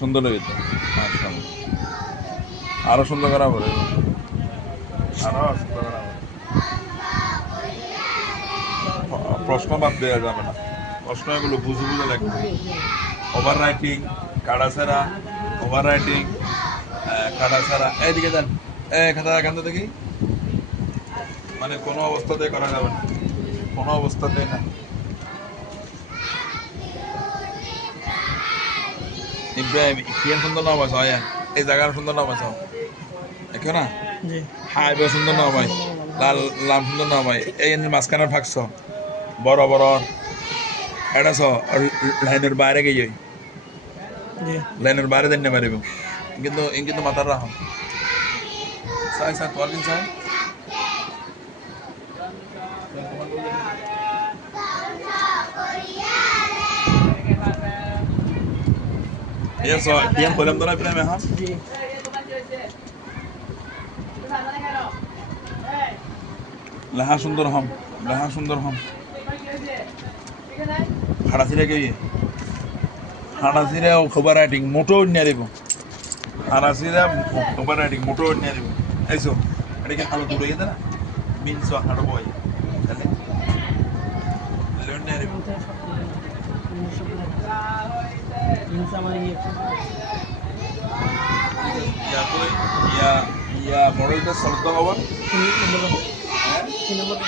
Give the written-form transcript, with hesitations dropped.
সুন্দর হয়েছে আরো সুন্দর করা হবে আরো সুন্দর করা হবে প্রশ্ন বাদ দেওয়া যাবে না প্রশ্ন এগুলো বুঝে বুঝে লাগবে ওভার রাইটিং কাটাছেরা ওভার রাইটিং কাটাছেরা এইদিকে যান খাতা এখানটা দেখি মানে কোনো অবস্থাতে করা যাবে না কোনো অবস্থাতেই না ইব্রাহিম কিয়ান সুন্দর নাম আছে এই জায়গার সুন্দর নাম আছে দেখো না হাই বে সুন্দর নাম ভাই লাল লাম সুন্দর নাম ভাই এই মাঝখানে থাকছ বড় বড় এটা লাইনের বাইরে গিয়ে লাইনের বাইরে দেন না পারিব কিন্তু মাথার রাখ সাই সাই তোর কিন সাই Yan kolam dola pila me ha? Laha sundar ham. Hadasire ke ye. Hadasire cover writing moto nyaribo. Hadasire cover writing moto nyaribo. Aiso. Ade ke halo duro yeda na. Min so hado boy. Chale. Learn nyaribo. या model का सर्द होगा number